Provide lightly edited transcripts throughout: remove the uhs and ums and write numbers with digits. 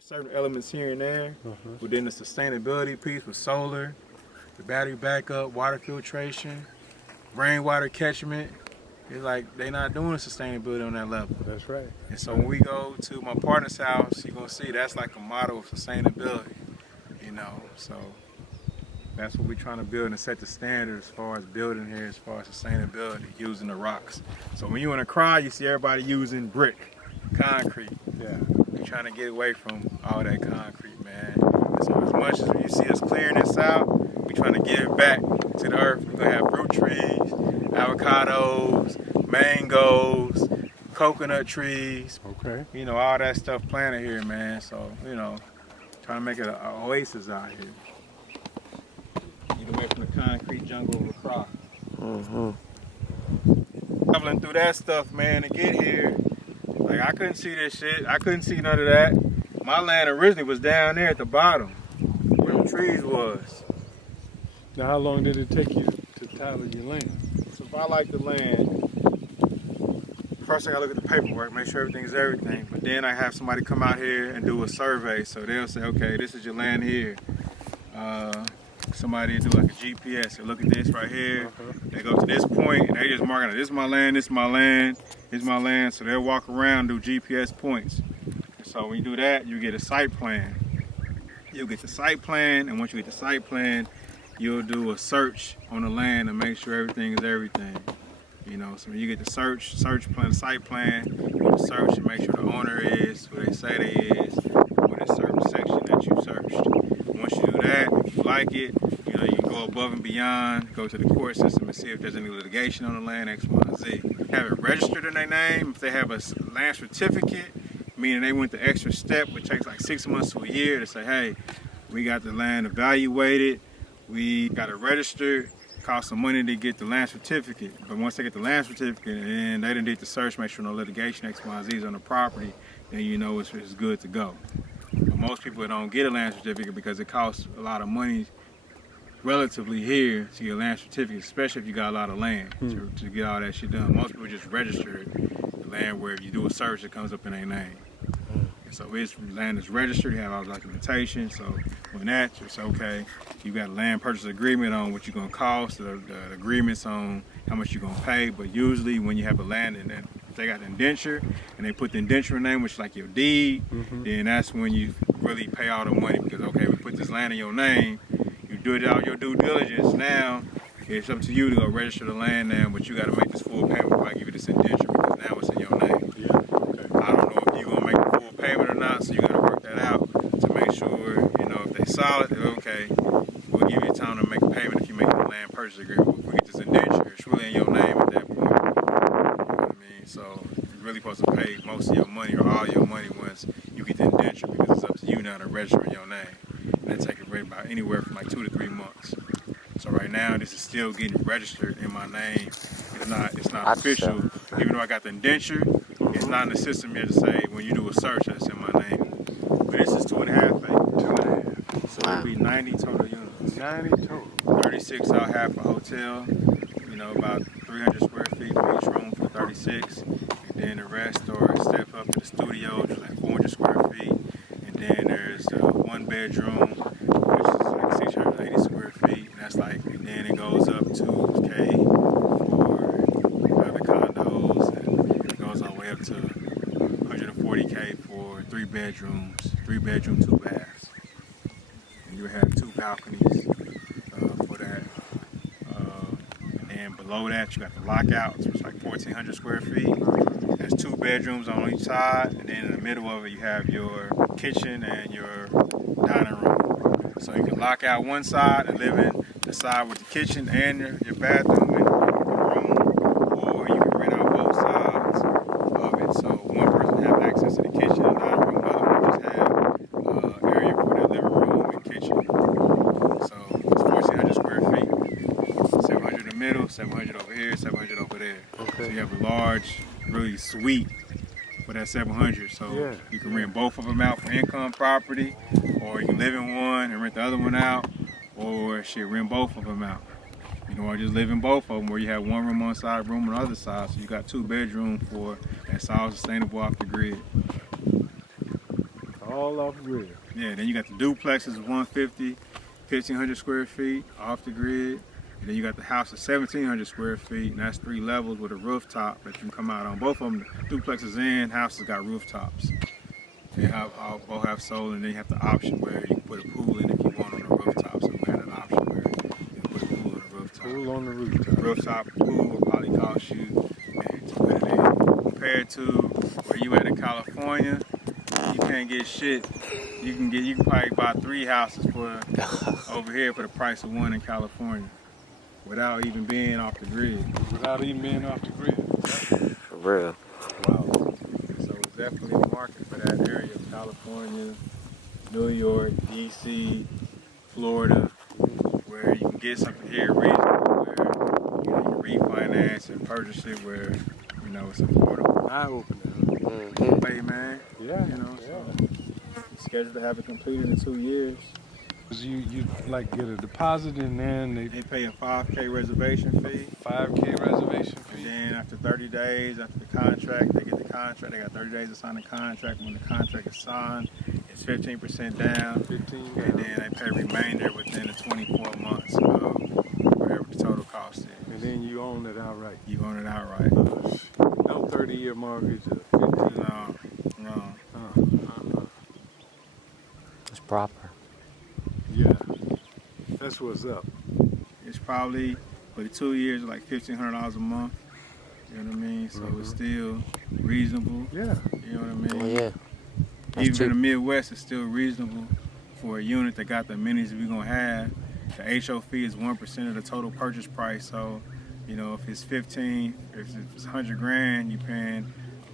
certain elements here and there, but then the sustainability piece with solar, the battery backup, water filtration, rainwater catchment. It's like they're not doing sustainability on that level. That's right. And so when we go to my partner's house, you're gonna see that's like a model of sustainability, you know. So that's what we're trying to build and set the standard as far as building here, as far as sustainability, using the rocks. So when you're in a crowd, you see everybody using brick, concrete. Yeah. We're trying to get away from all that concrete, man. And so as much as you see us clearing this out, we're trying to give back to the earth. We're gonna have fruit trees, avocados, mangoes, coconut trees. Okay. You know, all that stuff planted here, man. So, you know, trying to make it an oasis out here. Get away from the concrete jungle of Accra. Traveling through that stuff, man, to get here. Like, I couldn't see this shit. I couldn't see none of that. My land originally was down there at the bottom, where the trees was. Now, how long did it take you to title your land? So if I like the land, first I gotta look at the paperwork, make sure everything's everything. But then I have somebody come out here and do a survey. So they'll say, okay, this is your land here. Somebody do like a GPS. They look at this right here. They go to this point and they just mark it. This is my land, this is my land, this is my land. So they'll walk around, do GPS points. And so when you do that, you get a site plan. You'll get the site plan, and once you get the site plan, you'll do a search on the land to make sure everything is everything. You know, so when you get the search plan, site plan, you go to search and make sure the owner is who they say they is, with a certain section that you searched. Once you do that, if you like it, you know, you can go above and beyond, go to the court system and see if there's any litigation on the land, X, Y, and Z. Have it registered in their name. If they have a land certificate, meaning they went the extra step, which takes like 6 months to a year, to say, hey, we got the land evaluated, we got it registered, cost some money to get the land certificate. But once they get the land certificate and they didn't do the search, make sure no litigation, X, Y, and Z is on the property, then you know it's good to go. But most people don't get a land certificate because it costs a lot of money relatively here to get a land certificate, especially if you got a lot of land to get all that shit done. Most people just register the land where if you do a search, it comes up in their name. And so this land is registered, you have all the documentation, so when that, it's okay. You got a land purchase agreement on what you're gonna cost, the agreements on how much you're gonna pay, but usually when you have a land and they got the indenture and they put the indenture name, which is like your deed, then that's when you really pay all the money because, okay, we put this land in your name, you do all your due diligence, now it's up to you to go register the land now, but you gotta make this full payment before I give you this indenture because now it's in your name. I don't know if you're gonna make the full payment or not, so you gotta work that out to make sure, you know, if they solid, then okay, we'll give you time to make a payment if you make the land purchase agreement. But if we get this indenture, it's really in your name at that point. You know what I mean? So you're really supposed to pay most of your money or all your money once you get the indenture because it's up to you now to register in your name. And that takes about anywhere from like 2 to 3 months. So right now, this is still getting registered in my name. It's not official. Even though I got the indenture, it's not in the system yet to say when you do a search that's in my name. But this is 2.5 acres. 2.5. So it'll be 90 total units. 90 total. 36 I'll have for hotel. You know, about 300 square feet for each room for 36. And then the rest are step up to the studio, which is like 400 square feet. And then there's one bedroom, which is like 680 square feet. And that's like, and then it goes up to K for other condos, and it goes all the way up to 140K for 3 bedrooms, 3 bedroom, 2 baths. And you have 2 balconies for that. And then below that, you got the lockouts, which is like 1,400 square feet. There's 2 bedrooms on each side, and then in the middle of it, you have your kitchen and your dining room. So you can lock out one side and live in the side with the kitchen and your bathroom and your room, or you can rent out both sides of it. So one person have access to the kitchen and dining room, the other one just have area for their living room and kitchen. So it's 1,400 square feet. 700 in the middle, 700 over here, 700 over there. Okay. So you have a large, really suite for that 700. So you can rent both of them out for income property, or you can live in one and rent the other one out, or rent both of them out. You know, or just live in both of them where you have one room on one side, room on the other side, so you got 2 bedrooms for that's all sustainable off the grid. All all off grid. Yeah, then you got the duplexes 150, 1,500 square feet off the grid. And then you got the house at 1,700 square feet, and that's 3 levels with a rooftop that you can come out on. Both of them, duplexes and houses got rooftops. They both have solar, and then you have the option where you can put a pool in if you want on the rooftop. So we had an option where you can put a pool on the rooftop. Pool on the rooftop. Rooftop pool will probably cost you to put it in. Compared to where you at in California, you can't get shit. You can probably buy 3 houses for over here for the price of 1 in California, without even being off the grid. Without even being off the grid. For real. Wow. So it's definitely a market for that area of California, New York, DC, Florida, where you can get something here reasonable, where you can refinance and purchase it where it's affordable. Eye opener. Hey man. Yeah. So scheduled to have it completed in 2 years. You like get a deposit and then They pay a $5K reservation fee. 5K reservation And fee. then after 30 days, after the contract, they get the contract. They got 30 days to sign the contract. When the contract is signed, it's 15% down. 15. And then they pay remainder within the 24 months of whatever the total cost is. And then you own it outright. You own it outright. No 30-year mortgage or 15. No. It's proper. Yeah. That's what's up. It's probably, for the 2 years, like $1,500 a month. You know what I mean? So it's still reasonable. Yeah. You know what I mean? Oh, yeah. Even cheap. in the Midwest, it's still reasonable for a unit that got the amenities we're gonna have. The HO fee is 1% of the total purchase price. So, if it's 15, if it's 100 grand, you're paying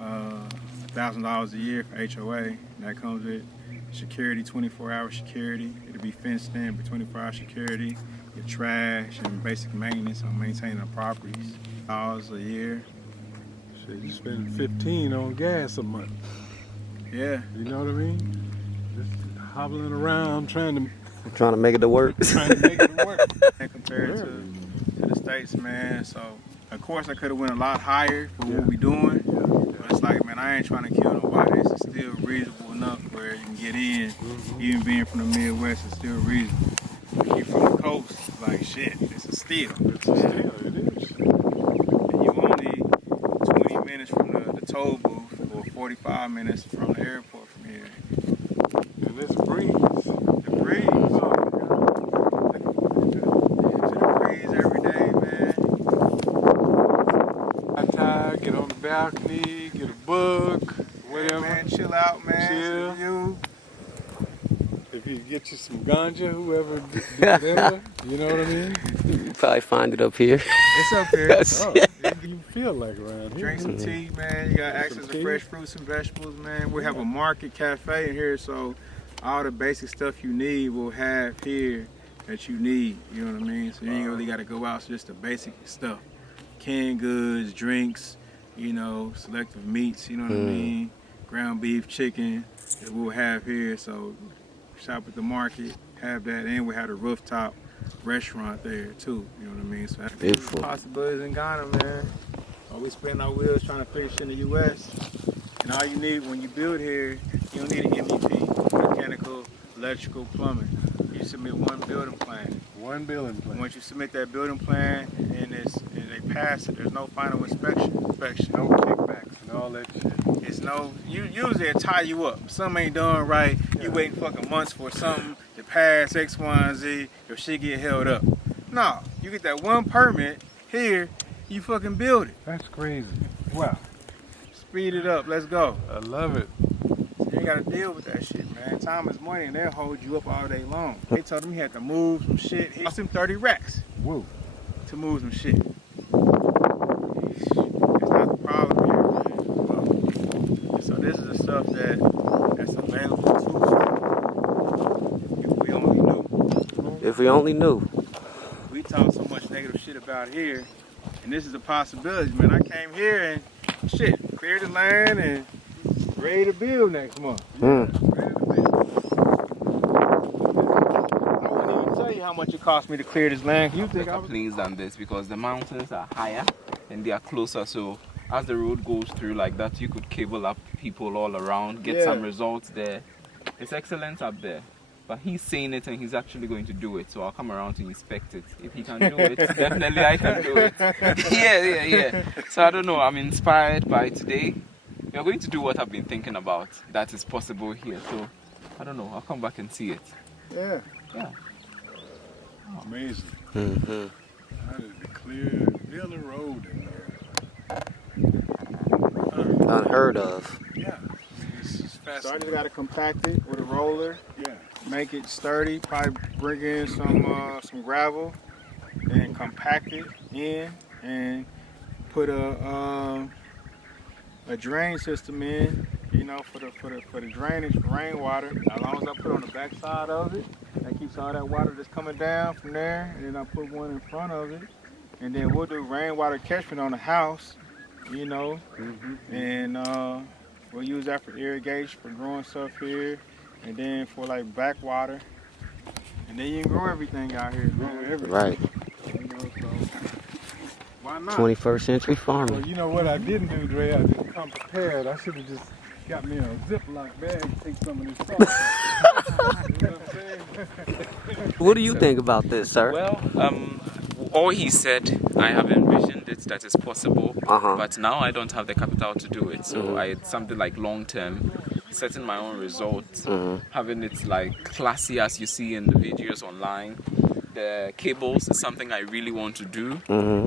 $1,000 a year for HOA. And that comes with security, 24-hour security. It'll be fenced in, but 24-hour security, your trash and basic maintenance on maintaining the properties. $1,000 a year. Shit, you spend 15 on gas a month. Yeah. You know what I mean? Just hobbling around trying to make it to work. make it work. And compared to the States, man. So, of course, I could have went a lot higher for what we doing. But it's like, man, I ain't trying to kill nobody. It's still reasonable enough where you can get in. Even being from the Midwest, it's still reasonable. If you're from the coast, like, shit, it's a steal. It's a steal, it is. And you only 20 minutes from the toll booth or 45 minutes from the airport from here. And this breeze. The breeze. Every day, man. I'm tired, get on the balcony, get a book, whatever. Man, chill out, man. Chill. You. If you get you some ganja, whoever did whatever, you know what I mean? You probably find it up here. It's up here. You feel like around here. Drink some tea, man. You got access to fresh fruits and vegetables, man. We have a market cafe in here, so all the basic stuff you need we'll have here that you need. You know what I mean? So you ain't really got to go out. So just the basic stuff. Canned goods, drinks, selective meats, you know what I mean? Ground beef, chicken that we'll have here. So shop at the market, have that, and we have a rooftop restaurant there too. You know what I mean? So that's Beautiful. possibilities in Ghana, man. So we spin our wheels trying to fix shit in the U.S. And all you need when you build here, you don't need an MEP, mechanical, electrical, plumbing. You submit one building plan. One building plan. Once you submit that building plan and they pass it, there's no final inspection. No kickbacks and all that shit. It's usually it tie you up. Something ain't done right. You waiting fucking months for something to pass X, Y, and Z. Your shit get held up. No, you get that one permit here, you fucking build it. That's crazy. Wow. Speed it up. Let's go. I love it. So you ain't gotta deal with that shit, man. Time is money, and they'll hold you up all day long. They told him he had to move some shit. He cost him 30 racks Whoa. to move some shit. It's not the problem here, man. So this is the stuff that's available to us. If we only knew. If we only knew. We talk so much negative shit about here, and this is a possibility, man. I came here and shit, cleared the land and ready to build next month. Ready to build. I wouldn't even tell you how much it cost me to clear this land. You think I was Plains than this because the mountains are higher and they are closer, so as the road goes through like that you could cable up people all around, get some results there. It's excellent up there. But he's saying it and he's actually going to do it. So I'll come around to inspect it. If he can do it, definitely I can do it. Yeah. So I don't know. I'm inspired by today. We are going to do what I've been thinking about. That is possible here. So I don't know. I'll come back and see it. Yeah. Yeah. Amazing. Mm-hmm. That is a clear villa road in there. Unheard of. Yeah. It's So I fascinating. just gotta compact it with a roller, Yeah. make it sturdy, probably bring in some gravel and compact it in and put a drain system in, you know, for the drainage for rainwater. As long as I put on the back side of it, that keeps all that water that's coming down from there, and then I put one in front of it, and then we'll do rainwater catchment on the house, you know, and we'll use that for irrigation, for growing stuff here, and then for like backwater. And then you can grow everything out here. Grow everything. Right. You know, so why not? 21st century Well, farming. you know what I didn't do, Dre? I didn't come prepared. I should have just got me a Ziploc bag and take some of this sauce. You know what I'm saying? What do you think about this, sir? Well, all he said, I have envisioned it that is possible, but now I don't have the capital to do it. So it's something like long term, setting my own results, having it like classy as you see in the videos online. The cables is something I really want to do.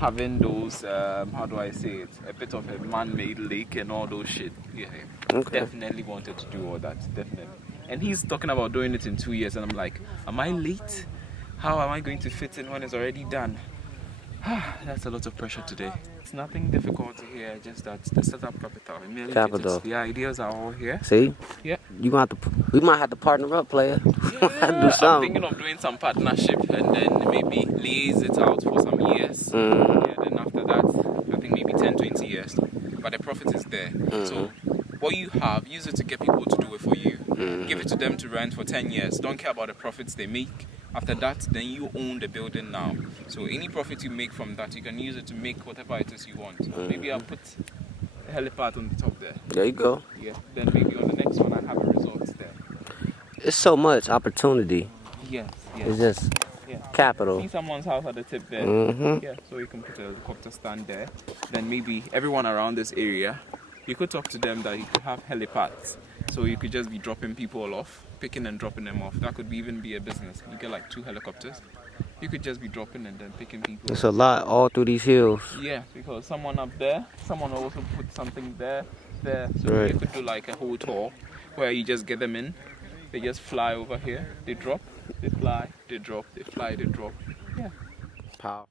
Having those, how do I say it, a bit of a man-made lake and all those shit. Yeah. Okay. Definitely wanted to do all that, definitely. And he's talking about doing it in 2 years, and I'm like, am I late? How am I going to fit in when it's already done? That's a lot of pressure today. It's nothing difficult here, just that the setup capital. Capital. The ideas are all here. See? Yeah. You gonna have to. We might have to partner up, player. Do I'm something. thinking of doing some partnership and then maybe lease it out for some years. Yeah, then after that, I think maybe 10, 20 years. But the profit is there. So what you have, use it to get people to do it for you. Give it to them to rent for 10 years. Don't care about the profits they make. After that, then you own the building now. So any profit you make from that, you can use it to make whatever it is you want. Maybe I'll put a helipad on the top there. There you go. Yeah. Then maybe on the next one I have a resort there. It's so much opportunity. Yes. It's just Yeah. capital. See someone's house at the tip there. Yeah, so you can put a helicopter stand there. Then maybe everyone around this area, you could talk to them that you could have helipads. So you could just be dropping people off, picking and dropping them off. That could even be a business. You get like 2 helicopters. You could just be dropping and then picking people. It's a lot all through these hills. Yeah, because someone up there, someone also put something there. So Right. you could do like a whole tour where you just get them in. They just fly over here. They drop, they fly, they drop, they fly, they drop. Yeah. Power.